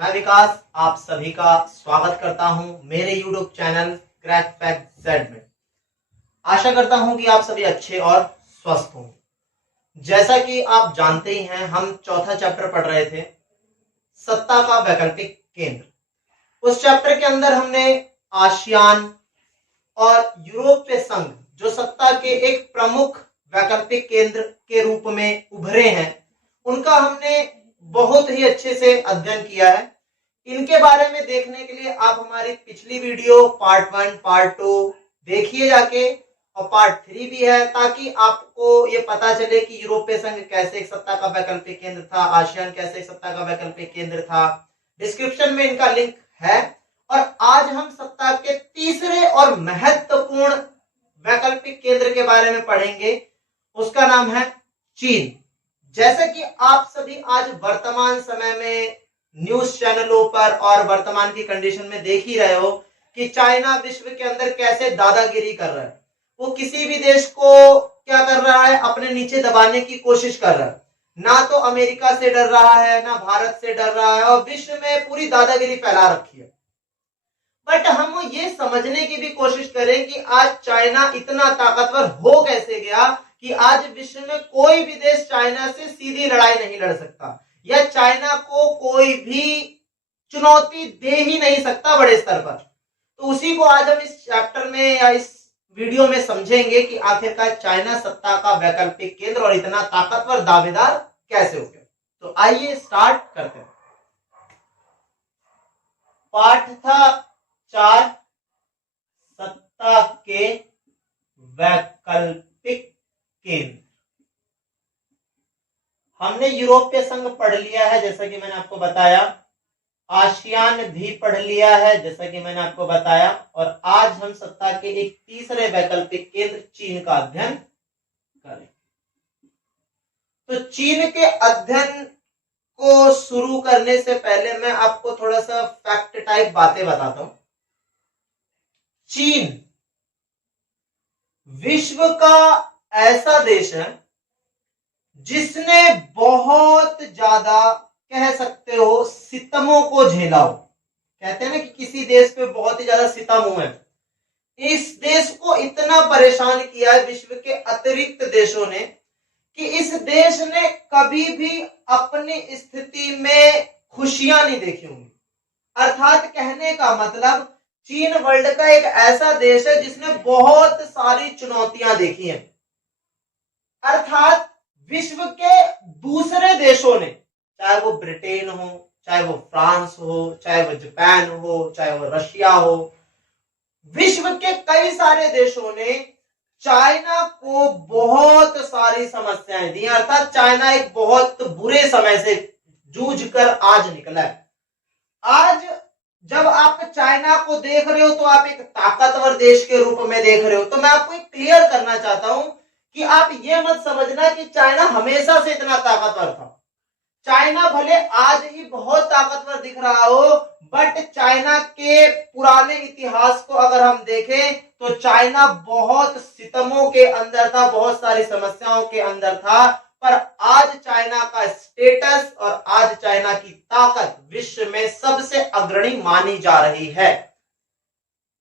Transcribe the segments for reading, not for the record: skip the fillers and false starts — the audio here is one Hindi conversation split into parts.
मैं विकास आप सभी का स्वागत करता हूं मेरे YouTube channel crack fact Z में। आशा करता हूं कि आप सभी अच्छे और स्वस्थ हों। जैसा कि आप जानते ही हैं, हम चौथा चैप्टर पढ़ रहे थे, सत्ता का वैकल्पिक केंद्र। उस चैप्टर के अंदर हमने आसियान और यूरोपीय संघ, जो सत्ता के एक प्रमुख वैकल्पिक केंद्र के रूप में उभरे हैं, उनका हमने बहुत ही अच्छे से अध्ययन किया है। इनके बारे में देखने के लिए आप हमारी पिछली वीडियो पार्ट 1, पार्ट 2 देखिए जाके, और पार्ट 3 भी है, ताकि आपको ये पता चले कि यूरोपीय संघ कैसे एक सत्ता का वैकल्पिक केंद्र था, आसियान कैसे एक सत्ता का वैकल्पिक केंद्र था। डिस्क्रिप्शन में इनका लिंक है। और आज हम सत्ता के तीसरे और महत्वपूर्ण वैकल्पिक केंद्र के बारे में पढ़ेंगे। उसका नाम है चीन। जैसे कि आप सभी आज वर्तमान समय में न्यूज चैनलों पर और वर्तमान की कंडीशन में देख ही रहे हो कि चाइना विश्व के अंदर कैसे दादागिरी कर रहा है। वो किसी भी देश को क्या कर रहा है, अपने नीचे दबाने की कोशिश कर रहा है। ना तो अमेरिका से डर रहा है, ना भारत से डर रहा है, और विश्व में पूरी दादागिरी फैला रखी है। बट हम ये समझने की भी कोशिश करें कि आज चाइना इतना ताकतवर हो कैसे गया कि आज विश्व में कोई भी देश चाइना से सीधी लड़ाई नहीं लड़ सकता, या चाइना को कोई भी चुनौती दे ही नहीं सकता बड़े स्तर पर। तो उसी को आज हम इस चैप्टर में या इस वीडियो में समझेंगे कि आखिरकार चाइना सत्ता का वैकल्पिक केंद्र और इतना ताकतवर दावेदार कैसे हो गया। तो आइए स्टार्ट करते हैं। पाठ था 4, सत्ता के वैकल्पिक केंद्र। हमने यूरोपीय संघ पढ़ लिया है, जैसा कि मैंने आपको बताया। आसियान भी पढ़ लिया है, जैसा कि मैंने आपको बताया। और आज हम सत्ता के एक तीसरे वैकल्पिक केंद्र चीन का अध्ययन करें। तो चीन के अध्ययन को शुरू करने से पहले मैं आपको थोड़ा सा फैक्ट टाइप बातें बताता हूं। चीन विश्व का ऐसा देश है जिसने बहुत ज्यादा, कह सकते हो, सितमों को झेला हो। कहते हैं ना कि किसी देश पे बहुत ही ज्यादा सितम हुए। इस देश को इतना परेशान किया है विश्व के अतिरिक्त देशों ने कि इस देश ने कभी भी अपनी स्थिति में खुशियां नहीं देखी होंगी। अर्थात कहने का मतलब, चीन वर्ल्ड का एक ऐसा देश है जिसने बहुत सारी चुनौतियां देखी हैं। अर्थात विश्व के दूसरे देशों ने, चाहे वो ब्रिटेन हो, चाहे वो फ्रांस हो, चाहे वो जापान हो, चाहे वो रशिया हो, विश्व के कई सारे देशों ने चाइना को बहुत सारी समस्याएं दी। अर्थात चाइना एक बहुत बुरे समय से जूझकर आज निकला है। आज जब आप चाइना को देख रहे हो तो आप एक ताकतवर देश के रूप में देख रहे हो। तो मैं आपको क्लियर करना चाहता हूं कि आप ये मत समझना कि चाइना हमेशा से इतना ताकतवर था। चाइना भले आज ही बहुत ताकतवर दिख रहा हो, बट चाइना के पुराने इतिहास को अगर हम देखें तो चाइना बहुत सितमों के अंदर था, बहुत सारी समस्याओं के अंदर था। पर आज चाइना का स्टेटस और आज चाइना की ताकत विश्व में सबसे अग्रणी मानी जा रही है।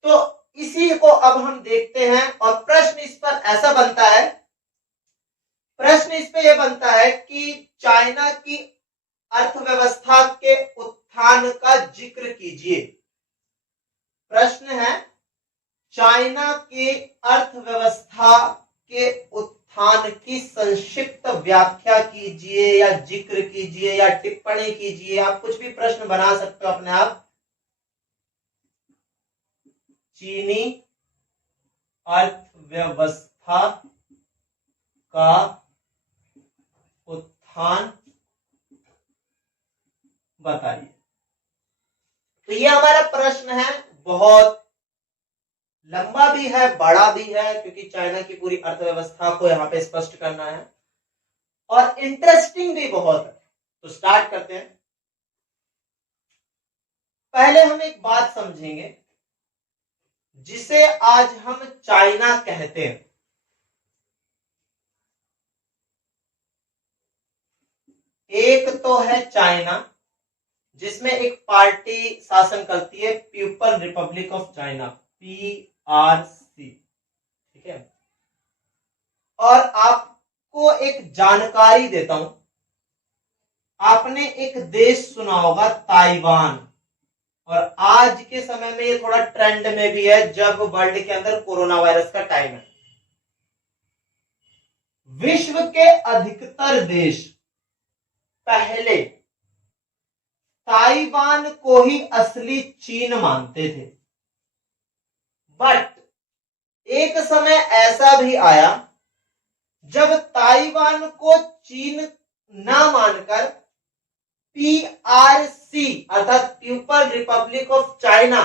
तो इसी को अब हम देखते हैं। और प्रश्न इस पर ऐसा बनता है, प्रश्न इस पे यह बनता है कि चाइना की अर्थव्यवस्था के उत्थान का जिक्र कीजिए। प्रश्न है, चाइना की अर्थव्यवस्था के उत्थान की संक्षिप्त व्याख्या कीजिए, या जिक्र कीजिए, या टिप्पणी कीजिए। आप कुछ भी प्रश्न बना सकते हो अपने आप। चीनी अर्थव्यवस्था का उत्थान बताइए। तो ये हमारा प्रश्न है, बहुत लंबा भी है, बड़ा भी है, क्योंकि चाइना की पूरी अर्थव्यवस्था को यहां पे स्पष्ट करना है, और इंटरेस्टिंग भी बहुत है। तो स्टार्ट करते हैं। पहले हम एक बात समझेंगे जिसे आज हम चाइना कहते हैं। एक तो है चाइना, जिसमें एक पार्टी शासन करती है, people Republic of China, PRC। ठीक है। और आपको एक जानकारी देता हूं, आपने एक देश सुना होगा ताइवान, और आज के समय में ये थोड़ा ट्रेंड में भी है जब वर्ल्ड के अंदर कोरोना वायरस का टाइम है। विश्व के अधिकतर देश पहले ताइवान को ही असली चीन मानते थे, बट एक समय ऐसा भी आया जब ताइवान को चीन ना मानकर PRC अर्थात पीपल रिपब्लिक ऑफ चाइना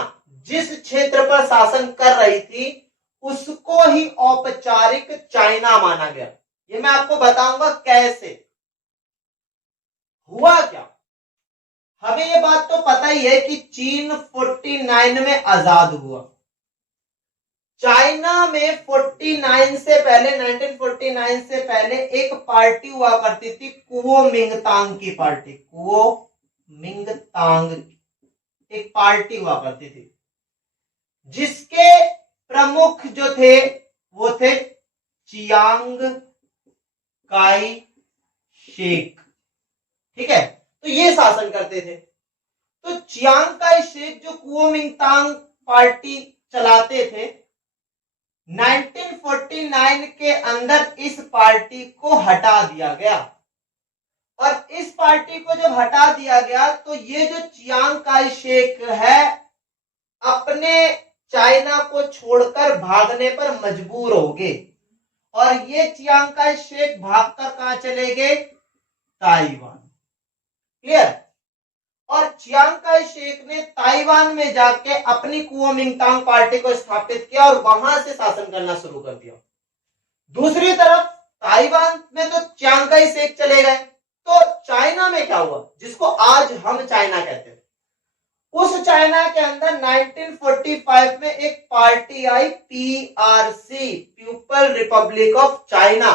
जिस क्षेत्र पर शासन कर रही थी उसको ही औपचारिक चाइना माना गया। ये मैं आपको बताऊंगा कैसे हुआ क्या। हमें ये बात तो पता ही है कि चीन 49 में आजाद हुआ। चाइना में 49 से पहले 1949 से पहले एक पार्टी हुआ करती थी, कुओमिंगतांग की पार्टी। कुओमिंगतांग एक पार्टी हुआ करती थी जिसके प्रमुख जो थे वो थे चियांग काई शेक। ठीक है, तो ये शासन करते थे। तो चियांग काई शेक जो कुओमिंगतांग पार्टी चलाते थे, 1949 के अंदर इस पार्टी को हटा दिया गया। और इस पार्टी को जब हटा दिया गया तो ये जो चियांग काई शेक है अपने चाइना को छोड़कर भागने पर मजबूर हो गए, और ये चियांग काई शेक भागकर कहां चले गए? ताइवान। क्लियर? और चियांग काई शेक ने ताइवान में जाके अपनी कुओमिंगतांग पार्टी को स्थापित किया और वहां से शासन करना शुरू कर दिया। दूसरी तरफ ताइवान में तो चियांग काई शेक चले गए, तो चाइना में क्या हुआ जिसको आज हम चाइना कहते हैं? उस चाइना के अंदर 1945 में एक party I, PRC people Republic of China.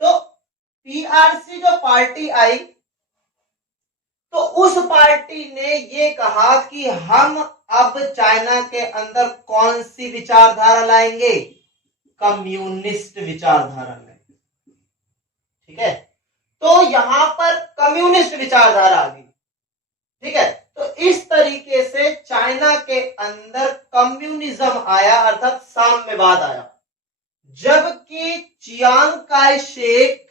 तो PRC जो पार्टी आई तो उस पार्टी ने ये कहा कि हम अब चाइना के अंदर कौन सी विचारधारा लाएंगे? कम्युनिस्ट विचारधारा लाएंगे। ठीक है, तो यहां पर कम्युनिस्ट विचारधारा आ गई। ठीक है, तो इस तरीके से चाइना के अंदर कम्युनिज्म आया अर्थात साम्यवाद आया, जबकि चियांग काई शेक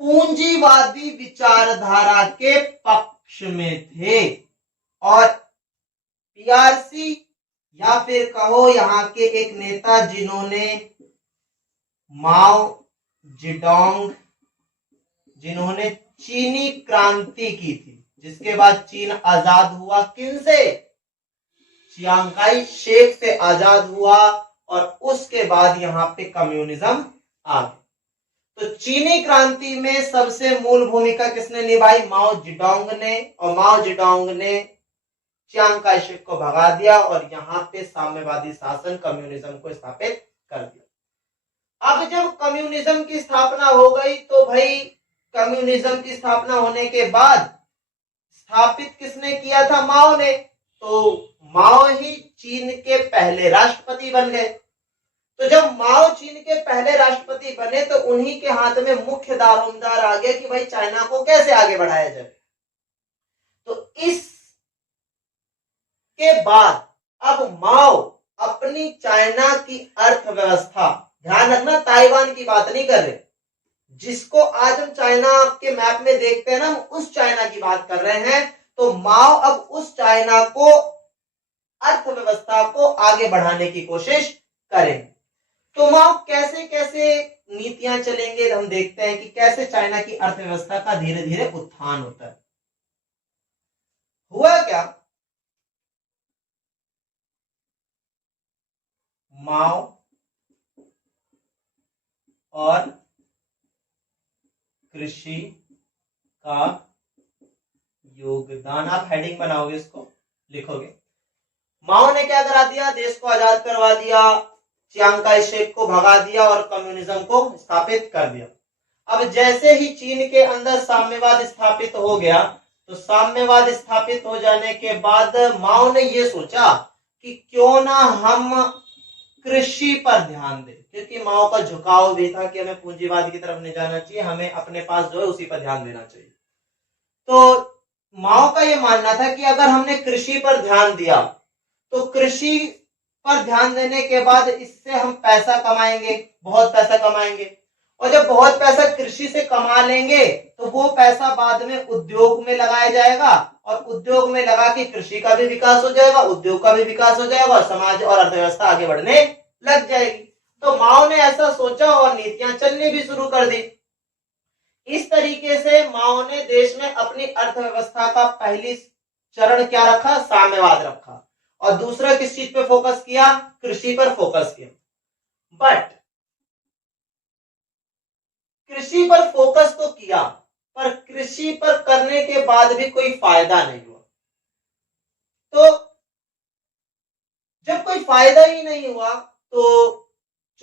पूंजीवादी विचारधारा के पक्ष में थे। और PRC या फिर कहो यहां के एक नेता जिन्होंने माओ जेडोंग, जिन्होंने चीनी क्रांति की थी जिसके बाद चीन आजाद हुआ, किनसे? चियांग काई शेक से आजाद हुआ, और उसके बाद यहां पे कम्युनिज्म आ गया। तो चीनी क्रांति में सबसे मूल भूमिका किसने निभाई? माओ जेडोंग ने। और माओ जेडोंग ने चियांग काई शेक को भगा दिया और यहां पे साम्यवादी शासन कम्युनिज्म को स्थापित कर दिया। अब जब कम्युनिज्म की स्थापना हो गई तो भाई कम्युनिज्म की स्थापना होने के बाद स्थापित किसने किया था? माओ ने। तो माओ ही चीन के पहले राष्ट्रपति बन गए। तो जब माओ चीन के पहले राष्ट्रपति बने तो उन्हीं के हाथ में मुख्य दारोमदार आ गया कि भाई चाइना को कैसे आगे बढ़ाया जाए। तो इस के बाद अब माओ अपनी चाइना की अर्थव्यवस्था, ध्यान रखना ताइवान की बात नहीं कर रहे, जिसको आज हम चाइना के मैप में देखते हैं ना, हम उस चाइना की बात कर रहे हैं। तो माओ अब उस चाइना को, अर्थव्यवस्था को आगे बढ़ाने की कोशिश करेंगे। तो माओ कैसे कैसे नीतियां चलेंगे, हम देखते हैं कि कैसे चाइना की अर्थव्यवस्था का धीरे धीरे उत्थान होता है। हुआ क्या? माओ और कृषि का योगदान, आप हेडिंग बनाओगे, इसको लिखोगे। माओ ने क्या करा दिया? देश को आजाद करवा दिया, चियांग काई शेक को भगा दिया और कम्युनिज्म को स्थापित कर दिया। अब जैसे ही चीन के अंदर साम्यवाद स्थापित हो गया तो साम्यवाद स्थापित हो जाने के बाद माओ ने यह सोचा कि क्यों ना हम कृषि पर ध्यान दें, क्योंकि माओ का झुकाव भी था कि हमें पूंजीवाद की तरफ नहीं जाना चाहिए, हमें अपने पास जो है उसी पर ध्यान देना चाहिए। तो माओ का यह मानना था कि अगर हमने कृषि पर ध्यान दिया तो कृषि पर ध्यान देने के बाद इससे हम पैसा कमाएंगे, बहुत पैसा कमाएंगे, और जब बहुत पैसा कृषि से कमा लेंगे तो वो पैसा बाद में उद्योग में लगाया जाएगा, और उद्योग में लगा के कृषि का भी विकास हो जाएगा, उद्योग का भी विकास हो जाएगा, और समाज और अर्थव्यवस्था आगे बढ़ने लग जाएगी। तो माओ ने ऐसा सोचा और नीतियां चलनी भी शुरू कर दी। इस तरीके से माओ ने देश में अपनी अर्थव्यवस्था का पहली चरण क्या रखा, साम्यवाद रखा, और दूसरा किस चीज पे फोकस किया, कृषि पर फोकस किया। बट कृषि पर फोकस तो किया, पर कृषि पर करने के बाद भी कोई फायदा नहीं हुआ। तो जब कोई फायदा ही नहीं हुआ तो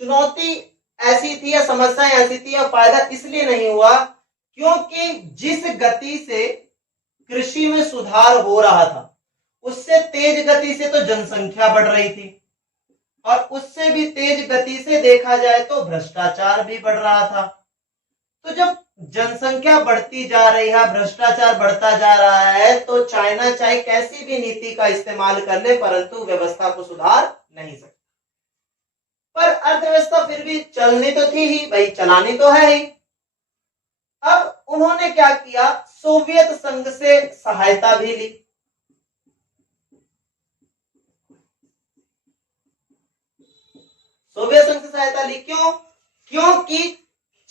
चुनौती ऐसी थी या समस्या ऐसी थी या फायदा इसलिए नहीं हुआ क्योंकि जिस गति से कृषि में सुधार हो रहा था उससे तेज गति से तो जनसंख्या बढ़ रही थी, और उससे भी तेज गति से देखा जाए तो भ्रष्टाचार भी बढ़ रहा था। तो जब जनसंख्या बढ़ती जा रही है, भ्रष्टाचार बढ़ता जा रहा है, तो चाइना चाहे कैसी भी नीति का इस्तेमाल कर ले परंतु व्यवस्था को सुधार नहीं सकता। पर अर्थव्यवस्था फिर भी चलनी तो थी ही भाई, चलानी तो है ही। अब उन्होंने क्या किया, सोवियत संघ से सहायता भी ली। सोवियत संघ से सहायता ली क्यों, क्योंकि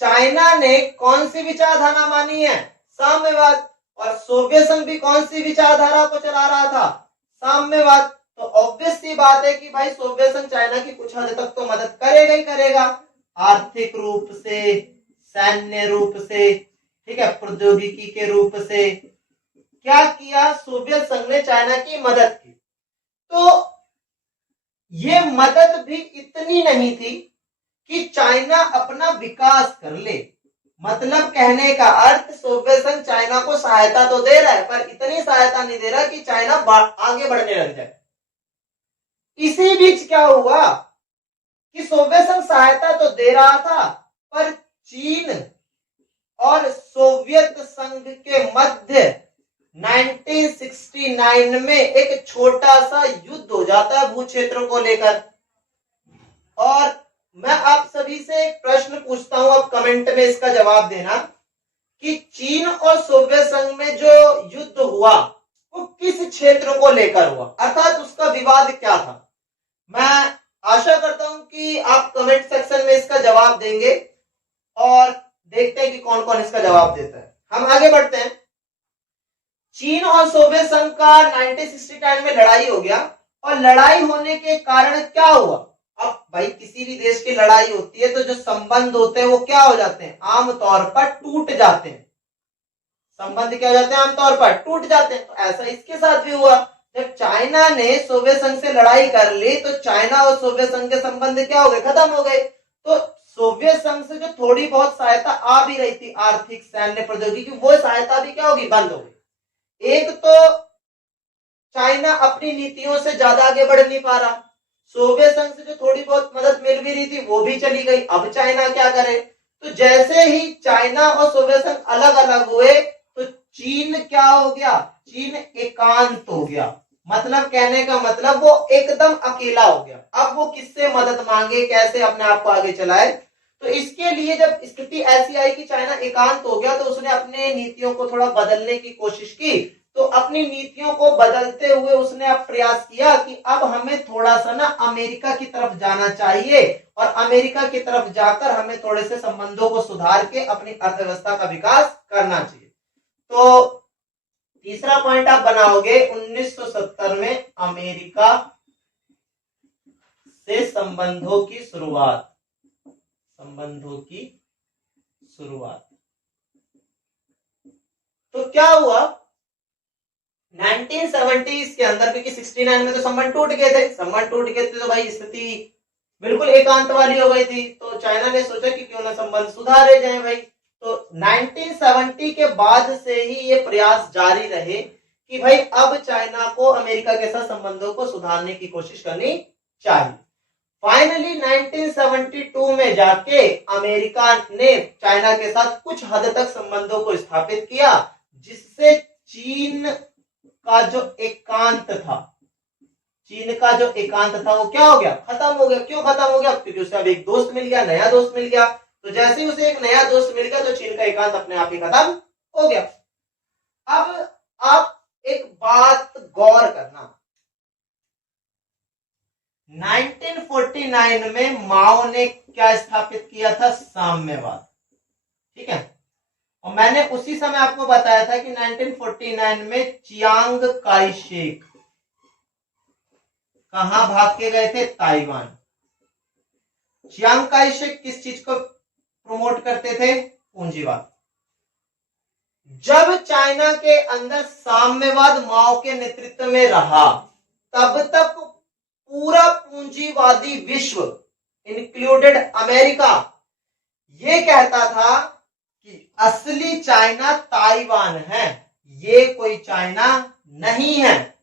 चाइना ने कौन सी विचारधारा मानी है, साम्यवाद, और सोवियत संघ भी कौन सी विचारधारा को चला रहा था, साम्यवाद। तो ऑब्वियस सी बात है कि भाई सोवियत संघ चाइना की कुछ हद तक तो मदद करेगा ही करेगा, आर्थिक रूप से, सैन्य रूप से, ठीक है, प्रौद्योगिकी के रूप से। क्या किया, सोवियत संघ ने चाइना की मदद की। तो ये मदद भी इतनी नहीं थी कि चाइना अपना विकास कर ले, मतलब कहने का अर्थ सोवियत संघ चाइना को सहायता तो दे रहा है पर इतनी सहायता नहीं दे रहा कि चाइना आगे बढ़ने लग जाए। इसी बीच क्या हुआ कि सोवियत संघ सहायता तो दे रहा था पर चीन और सोवियत संघ के मध्य 1969 में एक छोटा सा युद्ध हो जाता है भू क्षेत्रों को लेकर। और मैं आप सभी से एक प्रश्न पूछता हूं, आप कमेंट में इसका जवाब देना कि चीन और सोवियत संघ में जो युद्ध हुआ वो किस क्षेत्र को लेकर हुआ, अर्थात उसका विवाद क्या था। मैं आशा करता हूं कि आप कमेंट सेक्शन में इसका जवाब देंगे और देखते हैं कि कौन कौन इसका जवाब देता है। हम आगे बढ़ते हैं। चीन और सोवियत संघ का 1969 में लड़ाई हो गया, और लड़ाई होने के कारण क्या हुआ, अब भाई किसी भी देश की लड़ाई होती है तो जो संबंध होते हैं वो क्या हो जाते हैं, आमतौर पर टूट जाते हैं। संबंध क्या हो जाते हैं, आमतौर पर टूट जाते हैं। तो ऐसा इसके साथ भी हुआ, जब चाइना ने सोवियत संघ से लड़ाई कर ली तो चाइना और सोवियत संघ के संबंध क्या हो गए, खत्म हो गए। तो सोवियत संघ से जो थोड़ी बहुत सहायता आ भी रही थी, आर्थिक, सैन्य, प्रौद्योगिकी, वो सहायता भी क्या होगी, बंद हो गई। एक तो चाइना अपनी नीतियों से ज्यादा आगे बढ़ नहीं पा रहा, सोवियत संघ से जो थोड़ी बहुत मदद मिल भी रही थी वो भी चली गई। अब चाइना क्या करे, तो जैसे ही चाइना और सोवियत संघ अलग अलग हुए तो चीन क्या हो गया, चीन एकांत हो गया, मतलब कहने का मतलब वो एकदम अकेला हो गया। अब वो किससे मदद मांगे, कैसे अपने आप को आगे चलाए। तो इसके लिए जब स्थिति ऐसी आई कि चाइना एकांत हो गया तो उसने अपने नीतियों को थोड़ा बदलने की कोशिश की। तो अपनी नीतियों को बदलते हुए उसने अब प्रयास किया कि अब हमें थोड़ा सा ना अमेरिका की तरफ जाना चाहिए, और अमेरिका की तरफ जाकर हमें थोड़े से संबंधों को सुधार के अपनी अर्थव्यवस्था का विकास करना चाहिए। तो तीसरा पॉइंट आप बनाओगे 1970 में अमेरिका से संबंधों की शुरुआत, संबंधों की शुरुआत। तो क्या हुआ 1970s के अंदर, क्योंकि 69 में तो संबंध टूट गए थे, संबंध टूट गए थे तो भाई स्थिति बिल्कुल एकांत वाली हो गई थी। तो चाइना ने सोचा कि क्यों ना संबंध सुधारे जाए भाई। तो 1970 के बाद से ही ये प्रयास जारी रहे कि भाई अब चाइना को अमेरिका के साथ संबंधों को सुधारने की कोशिश करनी चाहिए। फाइनली 1972 में जाके अमेरिका ने चाइना के साथ कुछ हद तक संबंधों को स्थापित किया, जिससे चीन का जो एकांत था, वो क्या हो गया, खत्म हो गया। क्यों खत्म हो गया? क्योंकि उसे अब एक दोस्त मिल गया, नया दोस्त मिल गया। तो जैसे ही उसे एक नया दोस्त मिल गया तो चीन का एकांत अपने आप ही खत्म हो गया। अब आप एक बात गौर करना, 1949 में माओ ने क्या स्थापित किया था? साम्यवाद। ठीक है, और मैंने उसी समय आपको बताया था कि 1949 में चियांग काई शेक कहां भाग के गए थे? ताइवान। चियांग काई शेक किस चीज को प्रमोट करते थे? पूंजीवाद। जब चाइना के अंदर साम्यवाद माओ के नेतृत्व में रहा, तब तक पूरा पूंजीवादी विश्व इंक्लूडेड अमेरिका ये कहता था कि असली चाइना ताइवान है, ये कोई चाइना नहीं है।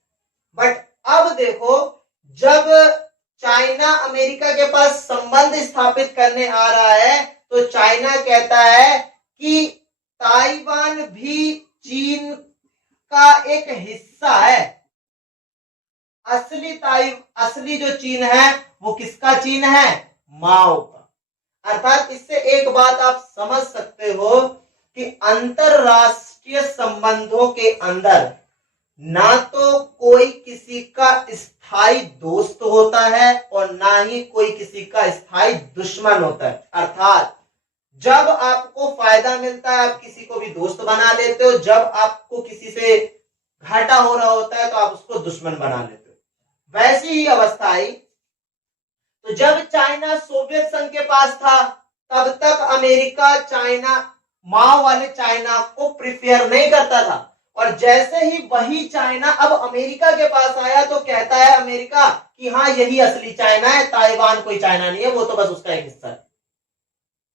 बट अब देखो, जब चाइना अमेरिका के पास संबंध स्थापित करने आ रहा है तो चाइना कहता है कि ताइवान भी चीन का एक हिस्सा है। असली जो चीन है वो किसका चीन है? माओ का। अर्थात इससे एक बात आप समझ सकते हो कि अंतरराष्ट्रीय संबंधों के अंदर ना तो कोई किसी का स्थायी दोस्त होता है और ना ही कोई किसी का स्थायी दुश्मन होता है। अर्थात जब आपको फायदा मिलता है आप किसी को भी दोस्त बना लेते हो, जब आपको किसी से घाटा हो रहा होता है तो आप उसको दुश्मन बना लेते हो। वैसी ही अवस्था आई। तो जब चाइना सोवियत संघ के पास था तब तक अमेरिका चाइना, माओ वाले चाइना को प्रिफेयर नहीं करता था, और जैसे ही वही चाइना अब अमेरिका के पास आया तो कहता है अमेरिका कि हाँ यही असली चाइना है, ताइवान कोई चाइना नहीं है, वो तो बस उसका एक हिस्सा है।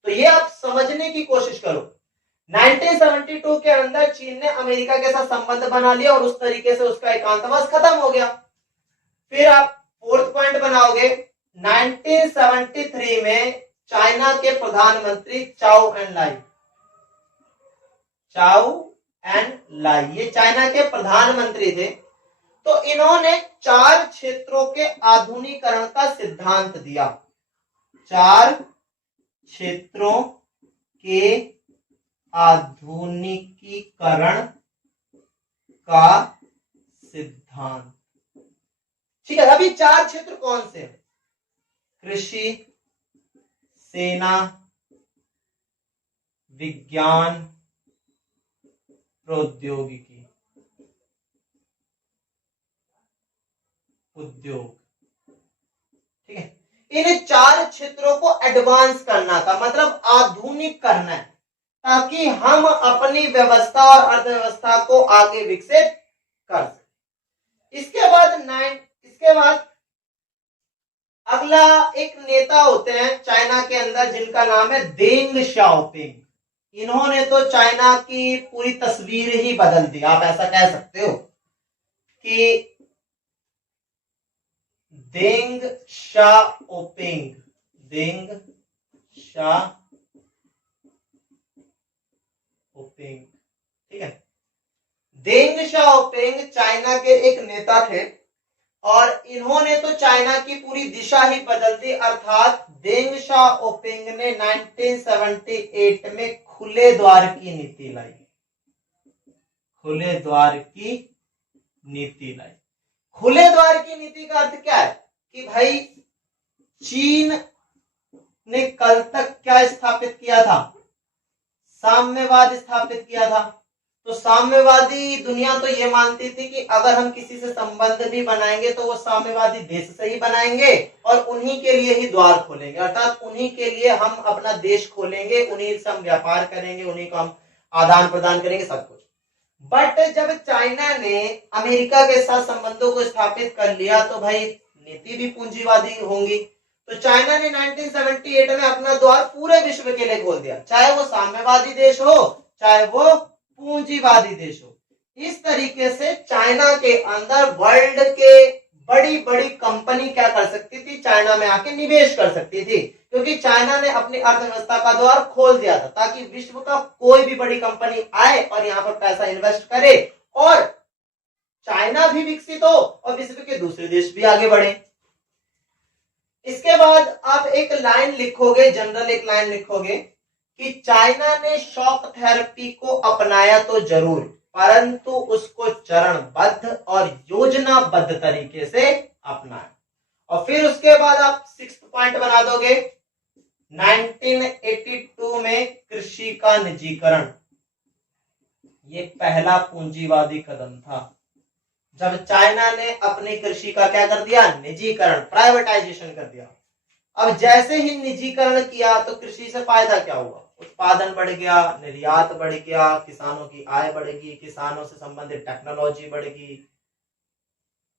तो ये आप समझने की कोशिश करो। 1972 के अंदर चीन ने अमेरिका के साथ संबंध बना लिया और उस तरीके से उसका एकांतवास खत्म हो गया। फिर आप फोर्थ पॉइंट बनाओगे, 1973 में चाइना के प्रधानमंत्री चाओ एन लाई, ये चाइना के प्रधानमंत्री थे। तो इन्होंने 4 क्षेत्रों के आधुनिकीकरण का सिद्धांत दिया। 4 क्षेत्रों के आधुनिकीकरण का सिद्धांत। ठीक है, अभी 4 क्षेत्र कौन से हैं? कृषि, सेना, विज्ञान, प्रौद्योगिकी, उद्योग। ठीक है, इन 4 क्षेत्रों को एडवांस करना था, मतलब आधुनिक करना है, ताकि हम अपनी व्यवस्था और अर्थव्यवस्था को आगे विकसित कर सकें। इसके बाद अगला एक नेता होते हैं चाइना के अंदर जिनका नाम है देंग शाओपिंग। इन्होंने तो चाइना की पूरी तस्वीर ही बदल दी, आप ऐसा कह सकते हो कि देंग शाओपिंग, ठीक है। देंग शाओपिंग चाइना के एक नेता थे और इन्होंने तो चाइना की पूरी दिशा ही बदल दी। अर्थात देंग शाओपिंग ने 1978 में खुले द्वार की नीति लाई। खुले द्वार की नीति का अर्थ क्या है कि भाई चीन ने कल तक क्या स्थापित किया था? साम्यवाद स्थापित किया था। तो साम्यवादी दुनिया तो ये मानती थी कि अगर हम किसी से संबंध भी बनाएंगे तो वो साम्यवादी देश से ही बनाएंगे और उन्हीं के लिए ही द्वार खोलेंगे, अर्थात उन्हीं के लिए हम अपना देश खोलेंगे, उन्हीं से हम व्यापार करेंगे, उन्हीं को हम आदान प्रदान करेंगे, सब कुछ। बट जब चाइना ने अमेरिका के साथ संबंधों को स्थापित कर लिया तो भाई नीति भी पूंजीवादी होंगी। तो चाइना ने 1978 में अपना द्वार पूरे विश्व के लिए खोल दिया, चाहे वो साम्यवादी देश हो चाहे वो पूंजीवादी देश हो। इस तरीके से चाइना के अंदर वर्ल्ड के बड़ी बड़ी कंपनी क्या कर सकती थी, चाइना में आके निवेश कर सकती थी, क्योंकि चाइना ने अपनी अर्थव्यवस्था का द्वार खोल दिया था ताकि विश्व का कोई भी बड़ी कंपनी आए और यहाँ पर पैसा इन्वेस्ट करे और चाइना भी विकसित हो और विश्व के दूसरे देश भी आगे बढ़े। इसके बाद आप एक लाइन लिखोगे, जनरल एक लाइन लिखोगे कि चाइना ने शॉक थेरेपी को अपनाया तो जरूर, परंतु उसको चरणबद्ध और योजनाबद्ध तरीके से अपनाया। और फिर उसके बाद आप 6th पॉइंट बना दोगे 1982 में कृषि का निजीकरण। ये पहला पूंजीवादी कदम था जब चाइना ने अपनी कृषि का क्या कर दिया, निजीकरण, प्राइवेटाइजेशन कर दिया। अब जैसे ही निजीकरण किया तो कृषि से फायदा क्या हुआ, उत्पादन बढ़ गया, निर्यात बढ़ गया, किसानों की आय बढ़ेगी, किसानों से संबंधित टेक्नोलॉजी बढ़ेगी,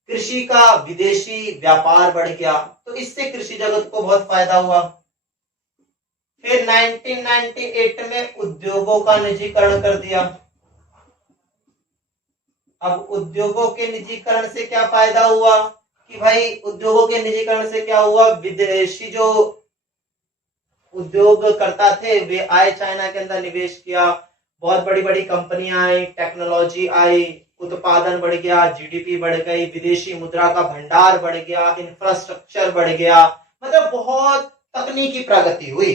कृषि का विदेशी व्यापार बढ़ गया, तो इससे कृषि जगत को बहुत फायदा हुआ। फिर 1998 में उद्योगों का निजीकरण कर दिया। अब उद्योगों के निजीकरण से क्या फायदा हुआ कि भाई उद्योगों के निजीकरण से क्या हुआ, विदेशी जो उद्योग करता थे वे आए, चाइना के अंदर निवेश किया, बहुत बड़ी बड़ी कंपनियां आई, टेक्नोलॉजी आई, उत्पादन बढ़ गया, जीडीपी बढ़ गई, विदेशी मुद्रा का भंडार बढ़ गया, इंफ्रास्ट्रक्चर बढ़ गया, मतलब बहुत तकनीकी प्रगति हुई।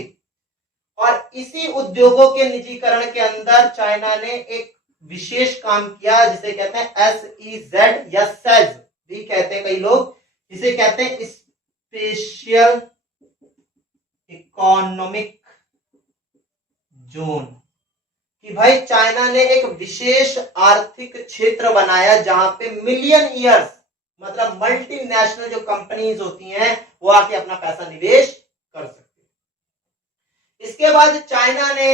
और इसी उद्योगों के निजीकरण के अंदर चाइना ने एक विशेष काम किया जिसे कहते हैं SEZ या सेज भी कहते हैं कई लोग, जिसे कहते हैं स्पेशल इकोनॉमिक जोन, कि भाई चाइना ने एक विशेष आर्थिक क्षेत्र बनाया जहां पे मिलियन ईयर्स, मतलब मल्टीनेशनल जो कंपनीज होती हैं वो आके अपना पैसा निवेश कर सकते हैं। इसके बाद चाइना ने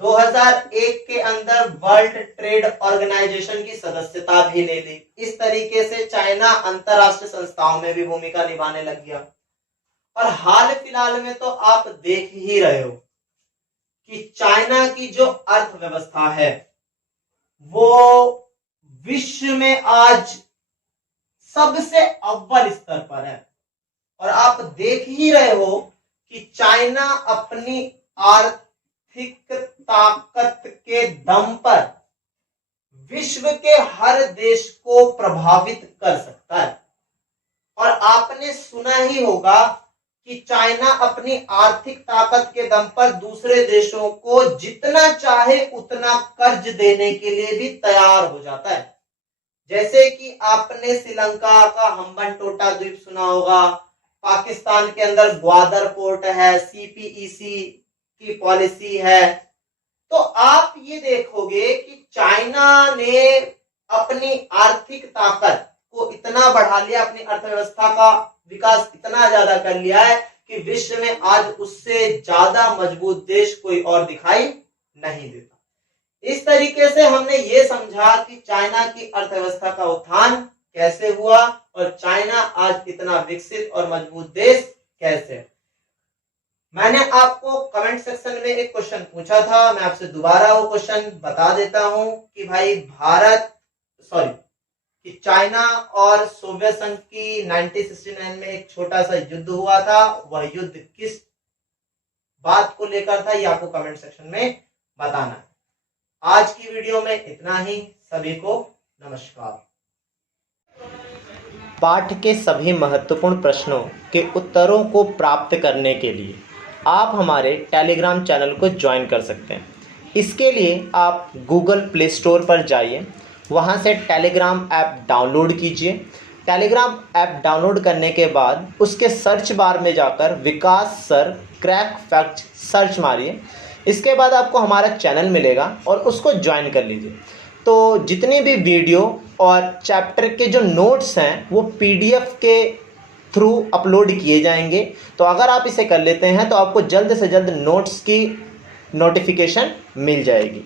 2001 के अंदर वर्ल्ड ट्रेड ऑर्गेनाइजेशन की सदस्यता भी ले ली। इस तरीके से चाइना अंतरराष्ट्रीय संस्थाओं में भी भूमिका निभाने लग गया। और हाल फिलहाल में तो आप देख ही रहे हो कि चाइना की जो अर्थव्यवस्था है वो विश्व में आज सबसे अव्वल स्तर पर है। और आप देख ही रहे हो कि चाइना अपनी आर्थिक ताकत के दम पर विश्व के हर देश को प्रभावित कर सकता है। और आपने सुना ही होगा कि चाइना अपनी आर्थिक ताकत के दम पर दूसरे देशों को जितना चाहे उतना कर्ज देने के लिए भी तैयार हो जाता है। जैसे कि आपने श्रीलंका का हम्बनटोटा द्वीप सुना होगा, पाकिस्तान के अंदर ग्वादर पोर्ट है, CPEC की पॉलिसी है। तो आप ये देखोगे कि चाइना ने अपनी आर्थिक ताकत को इतना बढ़ा लिया, अपनी अर्थव्यवस्था का विकास इतना ज्यादा कर लिया है कि विश्व में आज उससे ज्यादा मजबूत देश कोई और दिखाई नहीं देता। इस तरीके से हमने ये समझा कि चाइना की अर्थव्यवस्था का उत्थान कैसे हुआ और चाइना आज इतना विकसित और मजबूत देश कैसे है। मैंने आपको कमेंट सेक्शन में एक क्वेश्चन पूछा था, मैं आपसे दोबारा वो क्वेश्चन बता देता हूं कि भाई कि चाइना और सोवियत संघ की 1969 में एक छोटा सा युद्ध हुआ था, वह युद्ध किस बात को लेकर था, ये आपको कमेंट सेक्शन में बताना है। आज की वीडियो में इतना ही। सभी को नमस्कार। पाठ के सभी महत्वपूर्ण प्रश्नों के उत्तरों को प्राप्त करने के लिए आप हमारे टेलीग्राम चैनल को ज्वाइन कर सकते हैं। इसके लिए आप गूगल प्ले स्टोर पर जाइए, वहां से टेलीग्राम ऐप डाउनलोड कीजिए। टेलीग्राम ऐप डाउनलोड करने के बाद उसके सर्च बार में जाकर विकास सर क्रैक फैक्ट सर्च मारिए। इसके बाद आपको हमारा चैनल मिलेगा और उसको ज्वाइन कर लीजिए। तो जितने भी वीडियो और चैप्टर के जो नोट्स हैं वो PDF के थ्रू अपलोड किए जाएंगे। तो अगर आप इसे कर लेते हैं तो आपको जल्द से जल्द नोट्स की नोटिफिकेशन मिल जाएगी।